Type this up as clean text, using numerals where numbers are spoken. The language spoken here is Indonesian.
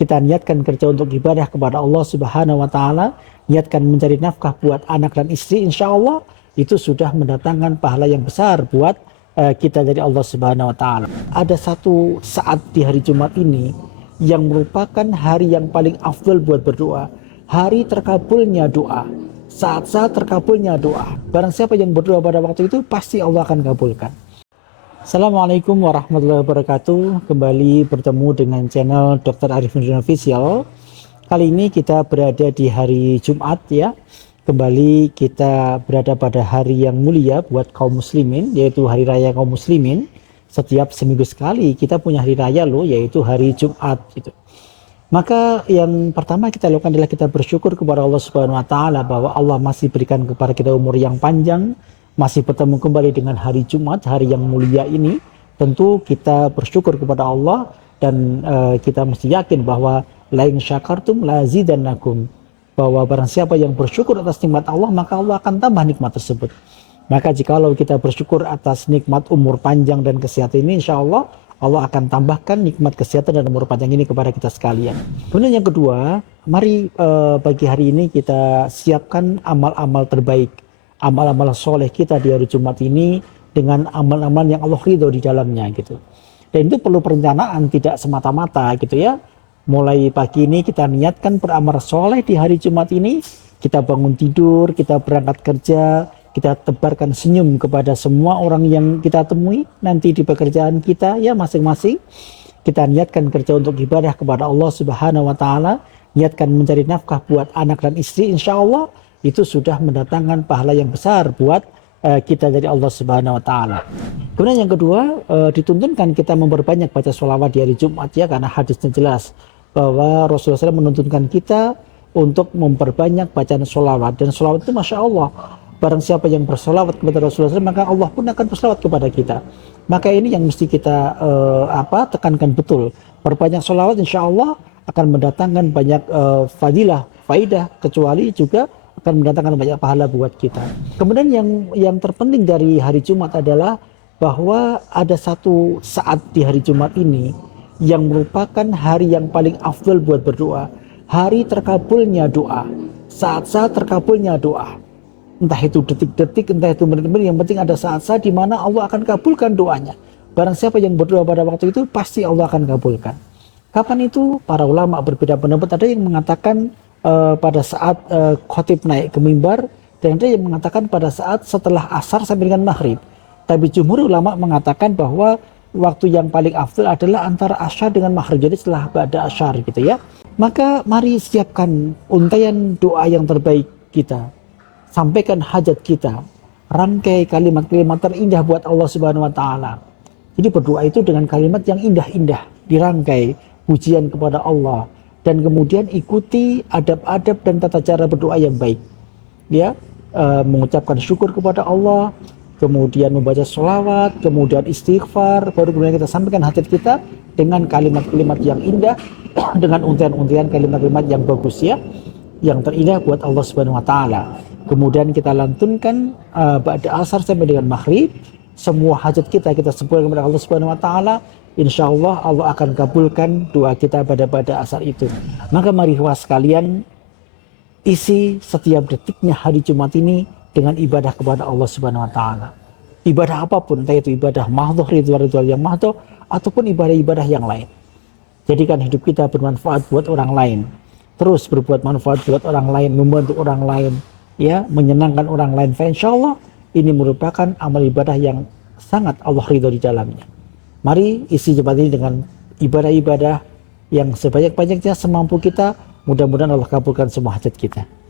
kita niatkan kerja untuk ibadah kepada Allah Subhanahu wa taala, niatkan mencari nafkah buat anak dan istri, insya Allah itu sudah mendatangkan pahala yang besar buat kita dari Allah Subhanahu wa taala. Ada satu saat di hari Jumat ini yang merupakan hari yang paling afdal buat berdoa, hari terkabulnya doa, saat-saat terkabulnya doa. Barang siapa yang berdoa pada waktu itu pasti Allah akan kabulkan. Assalamualaikum warahmatullahi wabarakatuh. Kembali bertemu dengan channel Dr. Arif Nurdin Official. Kali ini kita berada di hari Jumat ya. Kembali kita berada pada hari yang mulia buat kaum muslimin, yaitu hari raya kaum muslimin. Setiap seminggu sekali kita punya hari raya loh, yaitu hari Jumat gitu. Maka yang pertama kita lakukan adalah kita bersyukur kepada Allah Subhanahu wa taala bahwa Allah masih berikan kepada kita umur yang panjang, masih bertemu kembali dengan hari Jumat, hari yang mulia ini. Tentu kita bersyukur kepada Allah dan kita mesti yakin bahwa la in syakartum la azidannakum, bahwa barang siapa yang bersyukur atas nikmat Allah maka Allah akan tambah nikmat tersebut. Maka jikalau kita bersyukur atas nikmat umur panjang dan kesehatan ini, insya Allah Allah akan tambahkan nikmat kesehatan dan umur panjang ini kepada kita sekalian. Kemudian yang kedua, mari pagi hari ini kita siapkan amal-amal terbaik, amal-amal soleh kita di hari Jumat ini dengan amal-amal yang Allah ridho di dalamnya gitu. Dan itu perlu perencanaan, tidak semata-mata gitu ya. Mulai pagi ini kita niatkan beramal soleh di hari Jumat ini. Kita bangun tidur, kita berangkat kerja, kita tebarkan senyum kepada semua orang yang kita temui nanti di pekerjaan kita ya masing-masing. Kita niatkan kerja untuk ibadah kepada Allah Subhanahu wa taala, niatkan mencari nafkah buat anak dan istri, insya Allah itu sudah mendatangkan pahala yang besar buat kita dari Allah Subhanahu wa taala. Kemudian yang kedua, dituntunkan kita memperbanyak baca sholawat di hari Jumat ya, karena hadisnya jelas bahwa Rasulullah SAW menuntunkan kita untuk memperbanyak bacaan sholawat. Dan sholawat itu Masya Allah, barang siapa yang bersolawat kepada Rasulullah SAW maka Allah pun akan bersolawat kepada kita. Maka ini yang mesti kita tekankan betul. Perbanyak sholawat insya Allah akan mendatangkan banyak fadilah, faidah, kecuali juga akan mendatangkan banyak pahala buat kita. Kemudian yang terpenting dari hari Jumat adalah bahwa ada satu saat di hari Jumat ini yang merupakan hari yang paling afdal buat berdoa, hari terkabulnya doa, saat-saat terkabulnya doa. Entah itu detik-detik, entah itu menit-menit, yang penting ada saat-saat di mana Allah akan kabulkan doanya. Barang siapa yang berdoa pada waktu itu pasti Allah akan kabulkan. Kapan itu? Para ulama berbeda pendapat. Ada yang mengatakan pada saat khotib naik ke mimbar, dan ada yang mengatakan pada saat setelah asar sampai dengan maghrib. Tapi jumhur ulama mengatakan bahwa waktu yang paling afdal adalah antara asyar dengan maghrib, jadi setelah ba'da asyar gitu ya. Maka mari siapkan untaian doa yang terbaik kita, sampaikan hajat kita, rangkai kalimat-kalimat terindah buat Allah Subhanahu wa taala. Jadi berdoa itu dengan kalimat yang indah-indah, dirangkai pujian kepada Allah, dan kemudian ikuti adab-adab dan tata cara berdoa yang baik. Ya, mengucapkan syukur kepada Allah, kemudian membaca sholawat, kemudian istighfar, baru kemudian kita sampaikan hajat kita dengan kalimat-kalimat yang indah, dengan untian-untian kalimat-kalimat yang bagus ya, yang terindah buat Allah Subhanahu wa taala. Kemudian kita lantunkan ba'da asar sampai dengan maghrib, semua hajat kita sebutkan kepada Allah Subhanahu wa taala. Insya Allah Allah akan kabulkan doa kita pada asar itu. Maka mari sekalian isi setiap detiknya hari Jumat ini dengan ibadah kepada Allah Subhanahu wa taala. Ibadah apapun, entah itu ibadah mahdhah, ritual-ritual yang mahdhah, ataupun ibadah-ibadah yang lain. Jadikan hidup kita bermanfaat buat orang lain. Terus berbuat manfaat buat orang lain, membantu orang lain, ya, menyenangkan orang lain. Insya Allah ini merupakan amal ibadah yang sangat Allah ridho di dalamnya. Mari isi Jumat ini dengan ibadah-ibadah yang sebanyak-banyaknya semampu kita. Mudah-mudahan Allah kabulkan semua hajat kita.